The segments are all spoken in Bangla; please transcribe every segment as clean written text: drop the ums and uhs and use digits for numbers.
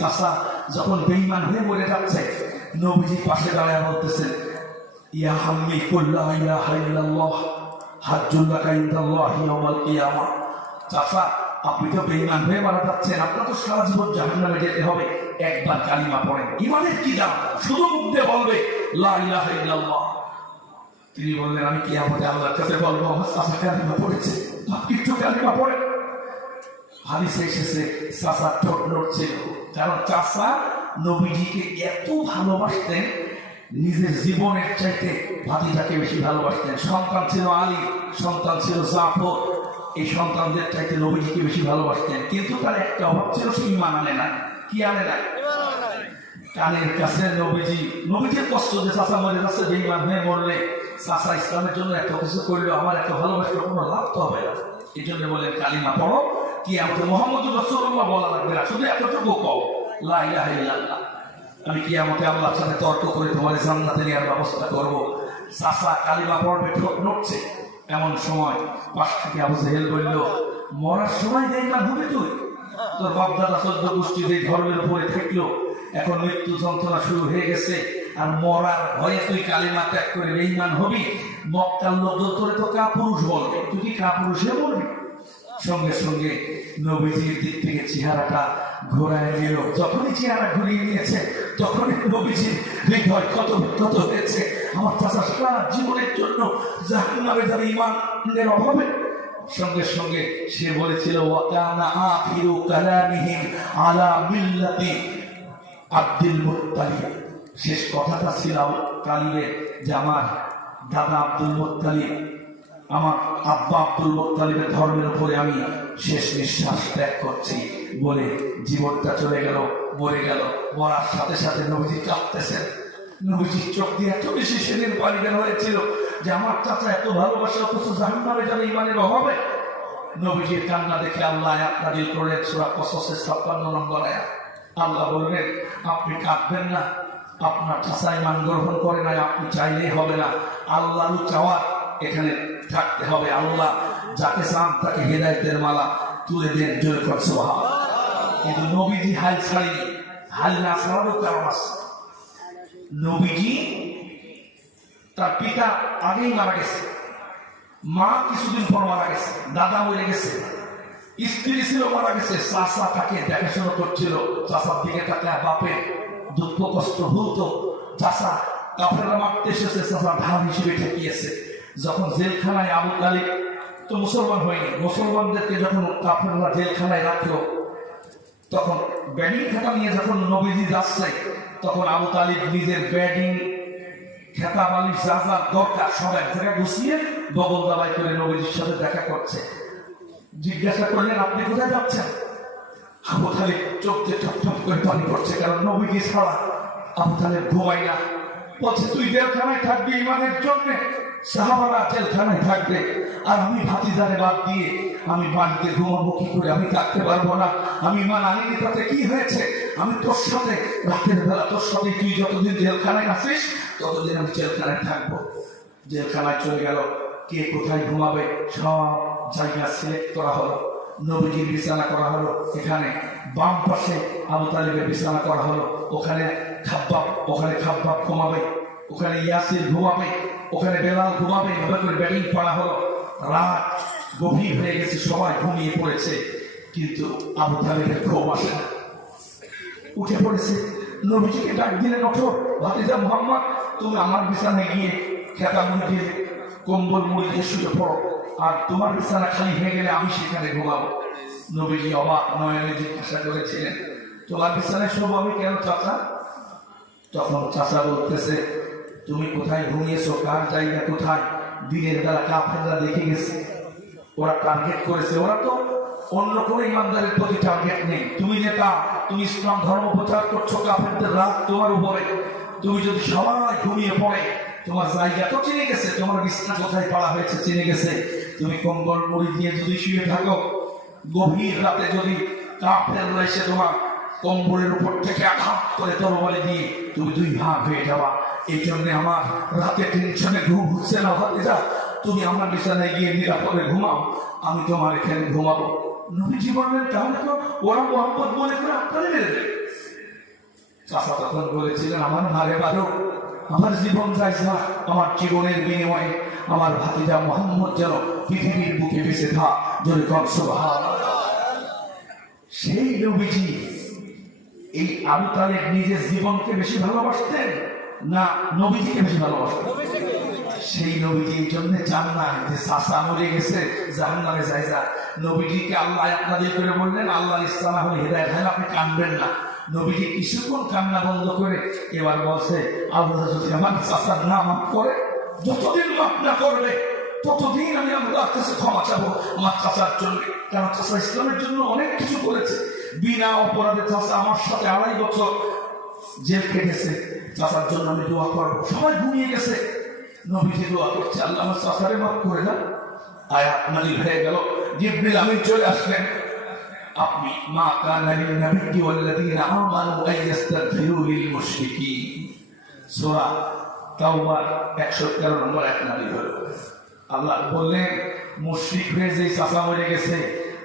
চাচা যখন বেঈমান হয়ে মরে যাচ্ছে, নবীজি পাশে দাঁড়ায় বলতেছেন, ইয়া হাম্মি কুল লা ইলাহা ইল্লাল্লাহ হাজ্জুল লাকা ইনদাল্লাহি ইয়াউমাল কিয়ামা। চাচা, আপনি তো বেঈমান হয়ে মারা যাচ্ছেন, আপনার তো সারা জীবন জাহান্নামে যেতে হবে, একবার কালিমা পড়েন। ইমানের কি দাম, শুধু মুখ দিয়ে বলবে লা ইলাহা ইল্লাল্লাহ। তিনি বললেন, আমি কিয়ামতে আল্লাহর কাছে বলবো আমার চাচা কালিমা পড়েছে, আপনি একটু কালিমা পড়েন। হাদিসে এসেছে চাচার ঠোঁট নড়ছিল, কারণ চাচা নবীজিকে এত ভালোবাসতেন, নিজের জীবনের চাইতে ভাতিজাকে বেশি ভালোবাসতেন। সন্তান ছিল আলী, সন্তান ছিল জাফর, এই সন্তানদের চাইতে নবীজিকে বেশি ভালোবাসতেন। কিন্তু তার একটা অভাব ছিল, সে ঈমান আনে না। কি আনে না? কানের কাছে নবীজির কষ্ট যে চাচা মরে যাচ্ছে, বেঈমান হয়ে মরলে, চাচা ইসলামের জন্য এত কিছু করলেও আমার এত ভালোবাসার কোনো লাভ তো হবে না। এই জন্য বলেন কালিমা পড়ো, কি আমাকে মুহাম্মদুর রাসূলুল্লাহ বলা লাগবে না, শুধু এতটুকু কও লা ইলাহা ইল্লাল্লাহ। আমি কিয়ামতে আল্লাহর সাথে তর্ক করে তোমার জান্নাতে নেওয়ার ব্যবস্থা করব। চাচা কালিমা পড়বে, ঠোঁট নড়ছে। এমন সময় পাশ থেকে আবু জেহেল বলল, মরার সময় বেঈমান হবে তুই? তোর বাপ দাদা 14 গোষ্ঠী যে ধর্মের উপরে থাকলো, এখন মৃত্যু যন্ত্রণা শুরু হয়ে গেছে, আর মরার ভয়ে তুই কালিমা ত্যাগ করে বেঈমান হবি? মক্কার লোকজন তোরে তো কাপুরুষ বলবে, তুই কি কাপুরুষে বলবি? সঙ্গে সঙ্গে নবীজির দিক থেকে চেহারাটা ঘোরায় নিল। যখনই চেহারা ঘুরিয়ে নিয়েছে, তখনই নবীজির হৃদয় ক্ষত হয়েছে। আমার চাচা সারা জীবনের জন্য জাহান্নামে যাবে ঈমানের অভাবে। সঙ্গে সঙ্গে সে বলেছিল, ওয়াকানা আখিরু কালামিহিম আলা মিল্লাতি আব্দুল মুত্তালিব। শেষ কথাটা ছিল তালিবের, যে আমার দাদা আব্দুল মুত্তালিব, আমার আব্বা আব্দুল মুত্তালিবের ধর্মের উপরে আমি শেষ নিঃশ্বাস ত্যাগ করছি বলে জীবনটা চলে গেল, মরে গেল। মরার সাথে সাথে নবীজি কাঁদতেছেন। নবীজির চোখ দিয়ে এত বেশি সেদিন পানি বের হয়েছিল যে আমার চাচা এত ভালোবাসা, অথচ জাহান্নামে যাবে ঈমানের অভাবে। নবীজির কান্না দেখে আল্লাহ আয়াত নাযিল করলেন, সূরা কসসের 56 নম্বর আয়াত। আল্লাহ বললেন, আপনি কাঁদবেন না, আপনার চাচা ঈমান গ্রহণ করে নাই, আপনি চাইলেই হবে না, আল্লাহর চাওয়া এখানে থাকতে হবে। আল্লাহ যাকে চান তাকে হেদায়েতের মালা তুলে দেন, জোরে করে সুবহানাল্লাহ। কিন্তু নবীজি হাল ছাড়েনি, হাল না ছাড়ারও কারণ আছে। নবীজি তার পিতা আগেই মারা গেছে, মা কিছুদিন পর মারা গেছে, দাদা মরে গেছে, স্ত্রী ছিল মারা গেছে, চাচা তাকে দেখাশোনা করছিল। চাচার দিকে তাকায় বাপের দুঃখ কষ্ট ভুলতো। চাচা কাফেররা মারতে এসেছে, চাচা ঢাল হিসেবে ঠেকিয়েছে। যখন জেলখানায় আবু তালিব তো মুসলমান হয়নি, মুসলমানদেরকে যখন কাফেররা জেলখানায় রাখলো, তখন ব্যাডিং খাতা নিয়ে যখন নবীজি যাচ্ছে, তখন আবু তালিব নিজের ব্যাডিং খেতা বালিশ যা যা দরকার সব এক জায়গায় গুছিয়ে বগল দাবাই করে নবীজির সাথে দেখা করছে। জিজ্ঞাসা করলেন, আপনি কোথায় যাচ্ছেন? আবু তালিব চোখ দিয়ে ঠপ ঠপ করে পানি পড়ছে, কারণ নবীজি ছাড়া আবু তালিব ঘুমায় না। বলছে, তুই জেলখানায় থাকবি ঈমানের জন্যে, সাহাবারা জেলখানায় থাকবে, আর আমি ভাতিজারে বাদ দিয়ে আমি বাড়িতে ঘুমাবো কি করে? আমি থাকতে পারবো না, আমি ঈমান আনিনি, তাতে কি হয়েছে? আমি তোর সাথে রাতের বেলা, তোর সাথে তুই যতদিন জেলখানায় আসিস ততদিন আমি জেলখানায় থাকবো। জেলখানায় চলে গেল, কে কোথায় ঘুমাবে সব জায়গা সিলেক্ট করা হলো। নবীজির বিছানা করা হলো, এখানে বাম পাশে আবু তালিবের বিছানা করা হলো, ওখানে খাব্বাব ঘুমাবে, ওখানে ইয়াসির ঘুমাবে, ওখানে বেলাল ঘুমাবে। এভাবে করে ব্যাটিং করা হলো। রাত গভীর হয়ে গেছে, সবাই ঘুমিয়ে পড়েছে, কিন্তু আবু তালিবের ঘুম আসে না। উঠে পড়েছে, নবীজিকে ডাক দিলেন, ওঠো ভাতিজা মুহাম্মদ, তুমি আমার বিছানায় গিয়ে খেতা মুড়ি দিয়ে কম্বল মুড়ি দিয়ে শুয়ে পড়ো, আর তোমার বিছানা খালি হয়ে গেলে আমি সেখানে ঘুমাবো। নবীজি অবাক নয়নে জিজ্ঞাসা করেছিলেন, তোমার বিছানায় শোবো আমি কেন চাচা? তখন চাচা বলতেছে, তুমি কোথায় ঘুমিয়েছো, কার জায়গা কোথায়? দিনের বেলা কাফেররা দেখে গেছে, ওরা টার্গেট করেছে। ওরা তো অন্য কোনো ইমানদারের প্রতি টার্গেট নেই। তুমি নেতা, তুমি ইসলাম ধর্ম প্রচার করছো, কাফেরদের রাত তোমার উপরে। তুমি যদি সবাই ঘুমিয়ে পড়ে, তোমার জায়গা তো চিনে গেছে, তোমার বিছানা কোথায় পাড়া হয়েছে চিনে গেছে। তুমি কম্বল মুড়ি দিয়ে যদি শুয়ে থাকো, গভীর রাতে যদি কাফেররা এসে তোমার কম্বলের উপর থেকে আঘাত করে তরবারি দিয়ে তুমি দুই ভাগ হয়ে যাওয়া। এই জন্য আমার রাতে টেনশনে ঘুম হচ্ছে না ভাতিজা, তুমি আমার বিছানায় গিয়ে নিরাপদে ঘুমাও, আমি তোমার এখানে ঘুমাবো। নবীজি বললেন, তাহলে তো ওরা মুহাম্মদ মনে করে আপনারা মেরে দেবে। চাচা তখন বলেছিলেন, আমার মারে বারো, আমার জীবন যায় না, আমার জীবনের বিনিময়ে আমার ভাতিজা মোহাম্মদ যেন পৃথিবীর বুকে বেঁচে থাক, যদি কম সুবহানাল্লাহ। সেই নবীজি এই আবু তালেব নিজের জীবনকে বেশি ভালোবাসতেন না নবীজিকে বেশি ভালোবাসতেন? সেই নবীজি এই জন্য চান না যে চাচা মরে গেছে জাহান্নামে যায় যা। নবীজিকে আল্লাহ আপনাদের করে বললেন, আল্লাহ ইসলাম হলে হেদায়েত হয়, আপনি কাঁদবেন না। নবীজি কিছুক্ষণ কান্না বন্ধ করে এবার বলছে, আল্লাহ যদি আমার চাচার না মাফ করে, যতদিন মাফ না করবে ততদিন আমি আল্লাহর কাছে ক্ষমা চাবো আমার চাচার জন্য। কারণ চাচা ইসলামের জন্য অনেক কিছু করেছে, বিনা অপরাধে চাচা আমার সাথে 2.5 বছর জেল কেটেছে, চাচার জন্য আমি দোয়া করবো। সবাই ঘুমিয়ে গেছে, নবীজি দোয়া করছে, আল্লাহ আমার চাচারে মাফ করে দেন। আয়াত নাযিল হয়ে গেল, জিবরিল আমিন চলে আসলেন, আপনি মা কানা লিন নাবিয়্যি ওয়াল্লাযীনা আমানু আইয়াস্তাগফিরু লিল মুশরিকিন, সূরা তাওবা 113 নম্বর আয়াত নাযিল হলো। আল্লাহ বললেন, মুশরিক হয়ে যে চাচা মরে গেছে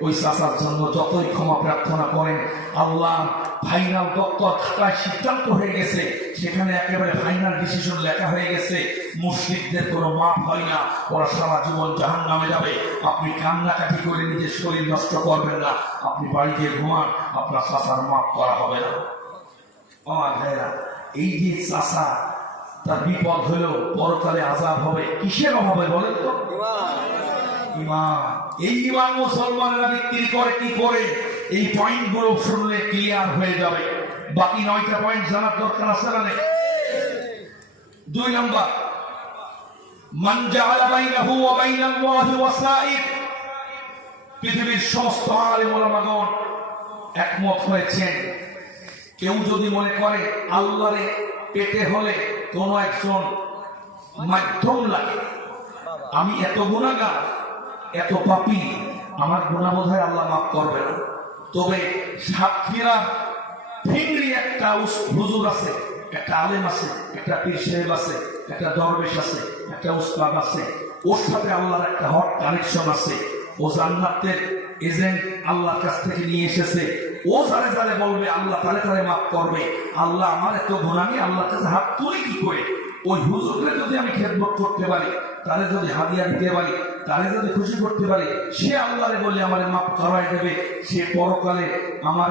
ওই চাচার জন্য যতই ক্ষমা প্রার্থনা করেন, আল্লাহ ফাইনাল দপ্তর খাতায় সিদ্ধান্ত হয়ে গেছে, সেখানে একেবারে ফাইনাল ডিসিশন লেখা হয়ে গেছে, মুশরিকদের কোনো মাপ হয় না, ওরা সারা জীবন জাহান্নামে যাবে। আপনি কান্নাকাটি করে নিজের শরীর নষ্ট করবেন না, আপনি বাড়িতে ঘুমান, আপনার চাচার মাপ করা হবে না। আমার ভাইরা, এই যে চাচা তার বিপদ হলেও পরকালে আযাব হবে, কিসের অভাবে বলেন তো? ঈমান। এই ঈমান মুসলমানরা বিক্রি করে কি করে? এই পয়েন্ট গুলো শুনলে ক্লিয়ার হয়ে যাবে। বাকি 9টা পয়েন্ট জানার দরকার আছে না? 2 নম্বর, মান জাআলা বাইনাহু ওয়া বাইনাল্লাহি ওয়াসাইদ। পৃথিবীর সমস্ত আলেম ওলামাগণ একমত হয়েছেন, কেউ যদি মনে করে আল্লাহরে পেতে হলে কোন একজন মাধ্যম লাগে, আমি এত গুনাহগার, এত পাপী, আমার গুনাহ বোধহয় আল্লাহ মাফ করবে না, তবে সাতক্ষীরা ফিংরি একটা হুজুর আছে, একটা আলেম আছে, একটা পীর সাহেব আছে, একটা দরবেশ আছে, একটা উস্তাদ আছে, ওর সাথে আল্লাহর একটা হট কানেকশন আছে, ও জান্নাতের এজেন্ট আল্লাহর কাছ থেকে নিয়ে এসেছে, ও যারে যারে বলবে আল্লাহ তারে তারে মাফ করবে। আল্লাহ আমার এত গুনাহ, আমি আল্লাহর কাছে হাত তুলি কি করে? ওই হুজুরকে যদি আমি খেদমত করতে পারি, তারে যদি হাদিয়া দিতে পারি, তারে যদি খুশি করতে পারি, সে আল্লাহরে বলে আমার মাফ করাই দেবে, সে পরকালে আমার